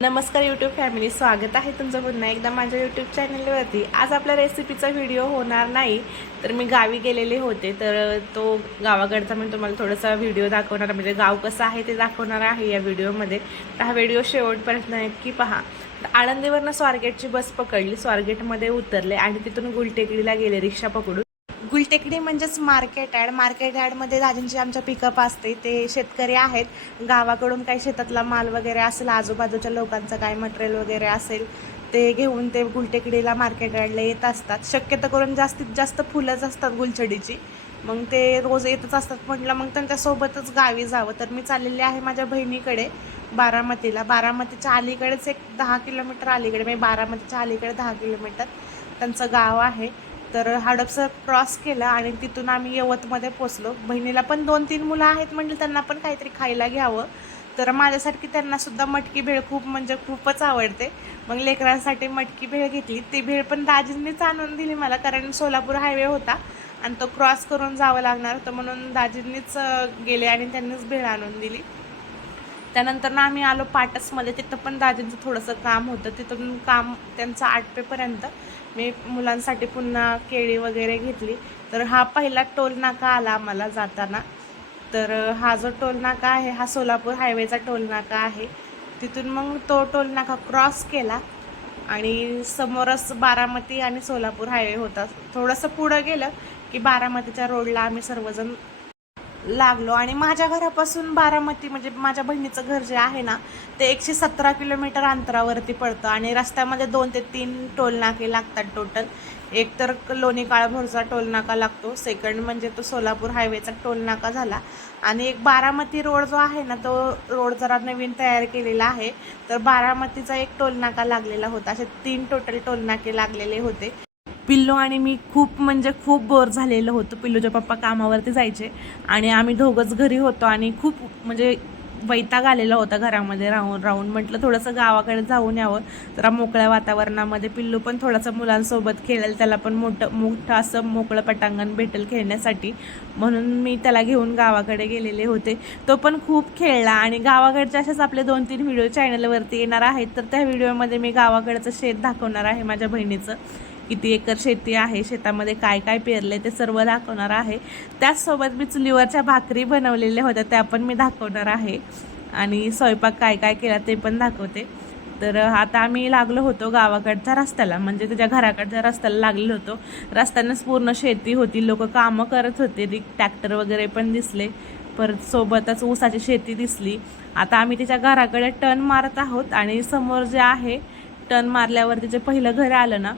नमस्कार YouTube family स्वागत आहे तुमचं पुन्हा एकदा माझ्या यूट्यूब चॅनलवरती आज आपल्या रेसिपीचा व्हिडिओ होणार नाही तर मी गावी गेलेले होते तर तो गावाकडचा मी तुम्हाला थोडासा व्हिडिओ दाखवणार म्हणजे गाव कसं आहे ते दाखवणार आहे या व्हिडिओमध्ये तर हा व्हिडिओ शेवटपर्यंत नक्की पहा. तर आळंदीवरनं स्वारगेटची बस पकडली स्वारगेटमध्ये उतरले आणि तिथून गुलटेकडीला गेले रिक्षा पकडून. गुलटेकडी म्हणजेच मार्केट ॲड मार्केट ॲडमध्ये दाजींची आमच्या पिकअप असते. ते शेतकरी आहेत. गावाकडून काही शेतातला माल वगैरे असेल आजूबाजूच्या लोकांचं काय मटेरियल वगैरे असेल ते घेऊन ते गुलटेकडीला मार्केट ॲडला येत असतात. शक्यतो करून जास्तीत जास्त फुलंच असतात गुलछडीची. मग ते रोज येतच असतात. म्हटलं मग त्यांच्यासोबतच गावी जावं. तर मी चाललेले आहे माझ्या बहिणीकडे बारामतीला. बारामतीच्या अलीकडेच एक दहा किलोमीटर अलीकडे म्हणजे बारामतीच्या अलीकडे दहा किलोमीटर त्यांचं गाव आहे. तर हडपसर क्रॉस केला आणि तिथून आम्ही यवतमध्ये पोचलो. बहिणीला पण दोन तीन मुलं आहेत म्हणजे त्यांना पण काहीतरी खायला घ्यावं. तर माझ्यासारखी त्यांनासुद्धा मटकी भेळ खूप म्हणजे खूपच आवडते. मग लेकरांसाठी मटकी भेळ घेतली. ती भेळ पण दाजींनीच आणून दिली मला कारण सोलापूर हायवे होता आणि तो क्रॉस करून जावं लागणार होतं म्हणून दाजींनीच गेले आणि त्यांनीच भेळ आणून दिली. त्यानंतर ना आम्ही आलो पाटसमध्ये. तिथं पण दाजींचं थोडंसं काम होतं. तिथून काम त्यांचं आठपेपर्यंत मी मुलांसाठी पुन्हा केळी वगैरे घेतली. तर हा पहिला टोल नाका आला आम्हाला जाताना. तर हा जो टोल नाका आहे हा सोलापूर हायवेचा टोल नाका आहे. तिथून मग तो टोल नाका क्रॉस केला आणि समोरच बारामती आणि सोलापूर हायवे होता. थोडंसं पुढं गेलं की बारामतीच्या रोडला आम्ही सर्वजण लागलो. आणि माझ्या घरापासून बारामती म्हणजे माझ्या बहिणीचं घर जे आहे ना ते एकशे सतरा किलोमीटर अंतरावरती पडतं. आणि रस्त्यामध्ये दोन ते तीन टोलनाके लागतात टोटल. एक तर लोणी काळभोरचा टोलनाका लागतो. सेकंड म्हणजे तो सोलापूर हायवेचा टोलनाका झाला. आणि एक बारामती रोड जो आहे ना तो रोड जरा नवीन तयार केलेला आहे. तर बारामतीचा एक टोलनाका लागलेला होता. असे तीन टोटल टोलनाके लागलेले होते. पिल्लू आणि मी खूप म्हणजे खूप बोर झालेलं होतं. पिल्लूच्या पप्पा कामावरती जायचे आणि आम्ही दोघंच घरी होतो आणि खूप म्हणजे वैताग आलेला होता घरामध्ये राहून राहून. म्हटलं थोडंसं गावाकडे जाऊन यावं. जरा मोकळ्या वातावरणामध्ये पिल्लू पण थोडंसं मुलांसोबत खेळेल त्याला पण मोठं मोठं असं मोकळं पटांगण भेटेल खेळण्यासाठी. म्हणून मी त्याला घेऊन गावाकडे गेलेले होते. तो पण खूप खेळला आणि गावाकडचे असेच आपले दोन तीन व्हिडिओ चॅनलवरती येणार आहेत. तर त्या व्हिडिओमध्ये मी गावाकडचं शेत दाखवणार आहे माझ्या बहिणीचं. किती एकर शेती आहे शेतामध्ये काय काय पेरले ते सर्व दाखवणार आहे. त्याचसोबत मी चुलीवरच्या भाकरी बनवलेल्या होत्या त्या पण मी दाखवणार आहे. आणि स्वयंपाक काय काय केला ते पण दाखवते. तर आता आम्ही लागलो होतो गावाकडच्या रस्त्याला म्हणजे त्याच्या घराकडच्या रस्त्याला लागलेलो होतो. रस्त्यानंच पूर्ण शेती होती लोक कामं करत होते ट्रॅक्टर वगैरे पण दिसले. परत सोबतच ऊसाची शेती दिसली. आता आम्ही तिच्या घराकडे टर्न मारत आहोत आणि समोर जे आहे टर्न मारल्यावर तिचे पहिलं घर आलं ना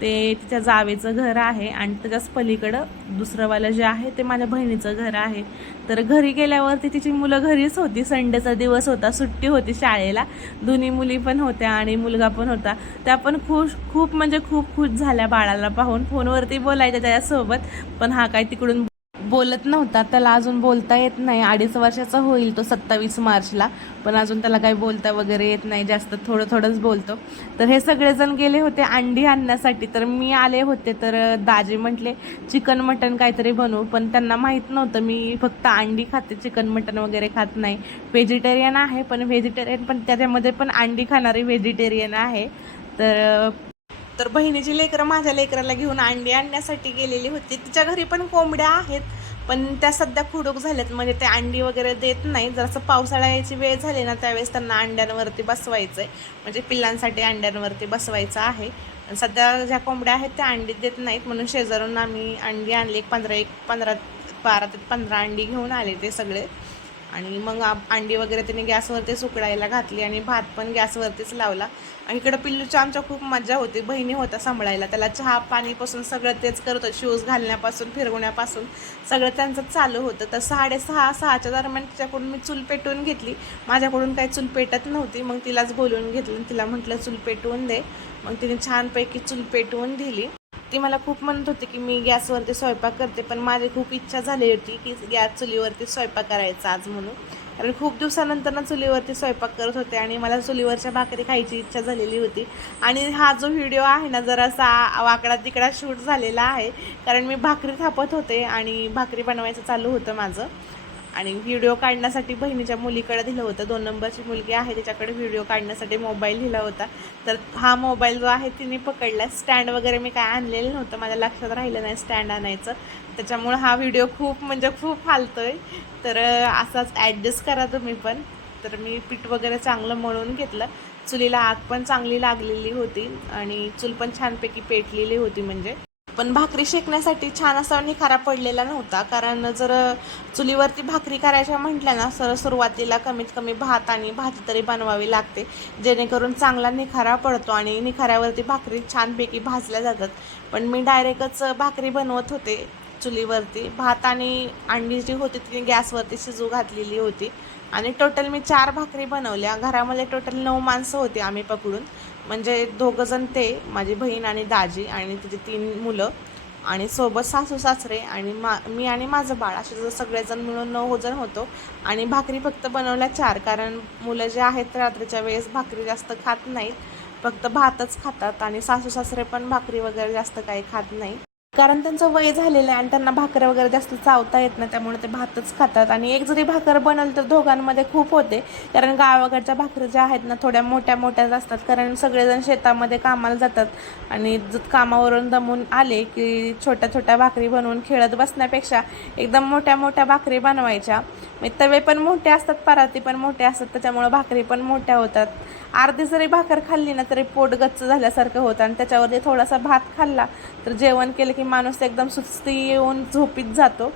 ते तिच्या जावेचं घर आहे आणि त्याच्याच पलीकडं दुसरंवालं जे आहे ते माझ्या बहिणीचं घर आहे. तर घरी गेल्यावरती तिची मुलं घरीच होती. संडेचा दिवस होता. सुट्टी होती शाळेला. दोन्ही मुली पण होत्या आणि मुलगा पण होता. त्या पण खुश खूप म्हणजे खूप खुश झाल्या बाळाला पाहून. फोनवरती बोलायच्या त्याच्यासोबत. पण हा काय तिकडून बोलत नव्हता त्याला अजून बोलता येत नाही. अडीच वर्षाचा होईल तो सत्तावीस मार्चला पण अजून त्याला काही बोलता वगैरे येत नाही जास्त थोडं थोडंच बोलतो. तर हे सगळेजण गेले होते अंडी आणण्यासाठी. तर मी आले होते तर दाजी म्हटले चिकन मटन काहीतरी बनवू. पण त्यांना माहीत नव्हतं मी फक्त अंडी खाते चिकन मटन वगैरे खात नाही. व्हेजिटेरियन आहे पण व्हेजिटेरियन पण त्याच्यामध्ये पण अंडी खाणारी व्हेजिटेरियन आहे. तर तर बहिणीची लेकरं माझ्या लेकराला घेऊन अंडी आणण्यासाठी गेलेली होती. तिच्या घरी पण कोंबड्या आहेत. पण त्या सध्या खुडूक झाल्यात. म्हणजे ते अंडी वगैरे देत नाही जरासं पावसाळ्याची वेळ झाली ना त्यावेळेस त्यांना अंड्यांवरती बसवायचं आहे म्हणजे पिल्लांसाठी अंड्यांवरती बसवायचं आहे. आणि सध्या ज्या कोंबड्या आहेत त्या अंडी देत नाहीत. म्हणून शेजारून आम्ही अंडी आणली. एक पंधरा एक पंधरा बारा ते पंधरा अंडी घेऊन आले ते सगळे. आणि मग अंडी वगैरे त्याने गॅसवरतीच उकडायला घातली आणि भात पण गॅसवरतीच लावला. आणि इकडं पिल्लूच्या आमच्या खूप मजा होती बहिणी होता सांभाळायला. त्याला चहा पाणीपासून सगळं तेच करत होतं शूज घालण्यापासून फिरवण्यापासून. सगळं त्यांचं चालू होतं. तर साडेसहा सहाच्या दरम्यान तिच्याकडून मी चूल पेटवून घेतली. माझ्याकडून काही चूल पेटत नव्हती. मग तिलाच बोलवून घेतलं आणि तिला म्हटलं चूल पेटवून दे. मग तिने छानपैकी चूल पेटवून दिली. ती मला खूप म्हणत होती की मी गॅसवरती स्वयंपाक करते पण माझी खूप इच्छा झाली होती की गॅस चुलीवरती स्वयंपाक करायचा आज म्हणून. कारण खूप दिवसानंतर ना चुलीवरती स्वयंपाक करत होते आणि मला चुलीवरच्या भाकरी खायची इच्छा झालेली होती. आणि हा जो व्हिडिओ आहे ना जरासा वाकडा तिकडा शूट झालेला आहे. कारण मी भाकरी थापत होते आणि भाकरी बनवायचं चालू होतं माझं. आणि व्हिडिओ काढण्यासाठी बहिणीच्या मुलीकडे दिलं होतं. दोन नंबरची मुलगी आहे त्याच्याकडे व्हिडिओ काढण्यासाठी मोबाईल दिला होता. तर हा मोबाईल जो आहे तिने पकडला. स्टँड वगैरे मी काय आणलेलं नव्हतं. माझ्या लक्षात राहिलं नाही स्टँड आणायचं. त्याच्यामुळं हा व्हिडिओ खूप म्हणजे खूप हालतोय तर असाच ॲडजस्ट करा तुम्ही पण. तर मी पीठ वगैरे चांगलं मळून घेतलं. चुलीला आग पण चांगली लागलेली होती. आणि चूल पण छानपैकी पेटलेली होती म्हणजे. पण भाकरी शेकण्यासाठी छान असा निखारा पडलेला नव्हता. कारण जर चुलीवरती भाकरी करायच्या म्हटल्या ना सर सुरुवातीला कमीत कमी भात आणि भाजी तरी बनवावी लागते. जेणेकरून चांगला निखारा पडतो आणि निखाऱ्यावरती भाकरी छानपैकी भाजल्या जातात. पण मी डायरेक्टच भाकरी बनवत होते चुलीवरती. भात आणि अंडी जी होती ती गॅसवरती शिजू घातलेली होती. आणि टोटल मी चार भाकरी बनवल्या. घरामध्ये टोटल नऊ माणसं होती आम्ही पकडून. म्हणजे दोघंजण ते माझी बहीण आणि दाजी आणि तिची तीन मुलं आणि सोबत सासू सासरे आणि मा मी आणि माझं बाळ असे जर सगळेजण मिळून नऊ जण होतो आणि भाकरी फक्त बनवल्या चार कारण मुलं जे आहेत रात्रीच्या वेळेस भाकरी जास्त खात नाहीत फक्त भातच खातात आणि सासू सासरे पण भाकरी वगैरे जास्त काही खात नाही कारण त्यांचं वय झालेलं आहे आणि त्यांना भाकर वगैरे जास्त चावता येत नाही त्यामुळे ते भातच खातात. आणि एक जरी भाकर बनवली तर दोघांमध्ये खूप होते. कारण गावाकडच्या भाकरी ज्या आहेत ना थोड्या मोठ्या मोठ्याच असतात. कारण सगळेजण शेतामध्ये कामाला जातात. आणि कामावरून दमून आले की छोट्या छोट्या भाकरी बनवून खेळत बसण्यापेक्षा एकदम मोठ्या मोठ्या भाकरी बनवायच्या. तवे पण मोठे असतात पराती पण मोठे असतात त्याच्यामुळे भाकरी पण मोठ्या होतात. अर्धी जरी भाकर खाल्ली ना तरी पोट गच्च झाल्यासारखं होतं आणि त्याच्यावरती थोडासा भात खाल्ला तर जेवण केलं की माणूस एकदम सुस्ती येऊन झोपीत जातो.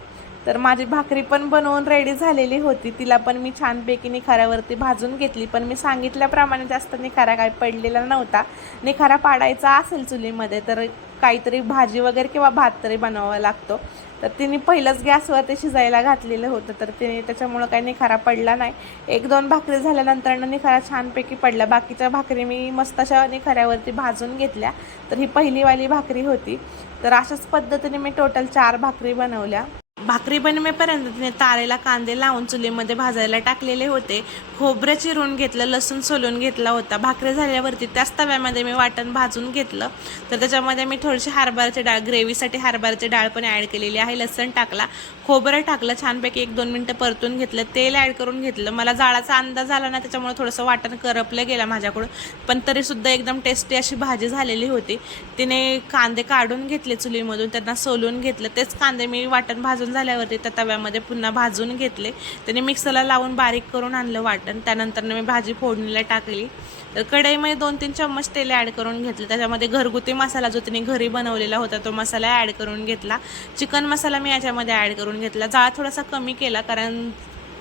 तर माझी भाकरी पण बनवून रेडी झालेली होती. तिला पण मी छानपैकी निखाऱ्यावरती भाजून घेतली. पण मी सांगितल्याप्रमाणे जास्त निखारा काय पडलेला नव्हता. निखारा पाडायचा असेल चुलीमध्ये तर काहीतरी भाजी वगैरे किंवा भात तरी बनवावा लागतो. तर तिने पहिलंच गॅसवर ते शिजायला घातलेलं होतं. तर तिने त्याच्यामुळं काही निखारा पडला नाही. एक दोन भाकरी झाल्यानंतर निखारा छानपैकी पडला. बाकीच्या भाकरी मी मस्त अशा निखाऱ्यावरती भाजून घेतल्या. तर ही पहिलीवाली भाकरी होती. तर अशाच पद्धतीने मी टोटल चार भाकरी बनवल्या. भाकरी बनवेपर्यंत तिने तारेला कांदे लावून चुलीमध्ये भाजायला टाकलेले होते. खोबरं चिरून घेतलं लसूण सोलून घेतला होता. भाकरी झाल्यावरती त्याच तव्यामध्ये मी वाटण भाजून घेतलं. तर त्याच्यामध्ये मी थोडीशी हरभऱ्याची डाळ ग्रेव्हीसाठी हरभऱ्याची डाळ पण ॲड केलेली आहे. लसण टाकला. खोबरं टाकलं छानपैकी एक दोन मिनटं परतून घेतलं. तेल ॲड करून घेतलं. मला जाळाचा अंदाज आला ना त्याच्यामुळे थोडंसं वाटण करपलं गेलं माझ्याकडून. पण तरीसुद्धा एकदम टेस्टी अशी भाजी झालेली होती. तिने कांदे काढून घेतले चुलीमधून त्यांना सोलून घेतलं. तेच कांदे मी वाटण भाजून झाल्यावरती त्या तव्यामध्ये पुन्हा भाजून घेतले. त्याने मिक्सरला लावून बारीक करून आणलं वाटण. त्यानंतर मी भाजी फोडणीला टाकली. तर कढईमध्ये दोन तीन चम्मच तेल ॲड करून घेतलं. त्याच्यामध्ये घरगुती मसाला जो तिने घरी बनवलेला होता तो मसाला ॲड करून घेतला. चिकन मसाला मी याच्यामध्ये ॲड करून घेतला. जाळ थोडासा कमी केला कारण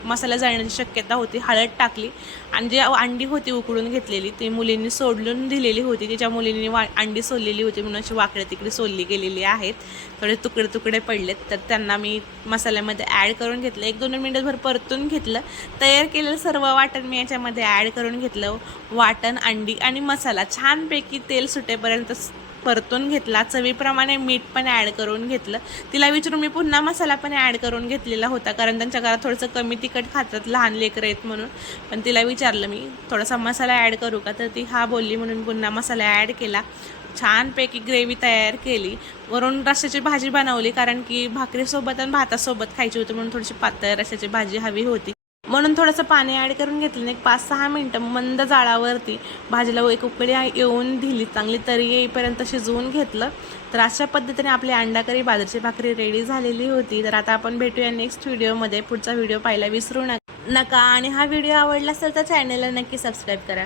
मसाला जाळण्याची शक्यता होती हळद टाकली. आणि जे अंडी होती उकडून घेतलेली ती मुलींनी सोडून दिलेली होती. तिच्या मुलींनी वा अंडी सोललेली होती म्हणून अशी वाकडे तिकडे सोलली गेलेली आहेत. थोडे तुकडे तुकडे पडलेत. तर त्यांना मी मसाल्यामध्ये ॲड करून घेतलं. एक दोन मिनिटभर परतून घेतलं. तयार केलेलं सर्व वाटण मी याच्यामध्ये ॲड करून घेतलं. वाटण अंडी आणि मसाला. छानपैकी तेल सुटेपर्यंत परतून घेतला. चवीप्रमाणे मीठ पण ॲड करून घेतलं. तिला विचारून मी पुन्हा मसाला पण ॲड करून घेतलेला होता. कारण त्यांच्या घरात थोडंसं कमी तिखट खातात लहान लेकरं आहेत म्हणून. पण तिला विचारलं मी थोडासा मसाला ॲड करू का? तर ती हा बोलली म्हणून पुन्हा मसाला ॲड केला. छानपैकी ग्रेव्ही तयार केली. वरून रश्याची भाजी बनवली. कारण की भाकरीसोबत आणि भातासोबत खायची होती म्हणून थोडीशी पातळ रश्याची भाजी हवी होती. म्हणून थोडंसं पाणी ॲड करून घेतलं आणि एक पाच सहा मिनटं मंद जाळावरती भाजीला एक उकळी येऊन दिली. चांगली तरी येईपर्यंत शिजवून घेतलं. तर अशा पद्धतीने आपली अंडाकरी बाजरीची भाकरी रेडी झालेली होती. तर आता आपण भेटूया नेक्स्ट व्हिडिओमध्ये पुढचा व्हिडिओ पाहायला विसरू नका. नका. आणि हा व्हिडिओ आवडला असेल तर चॅनलला नक्की सबस्क्राईब करा.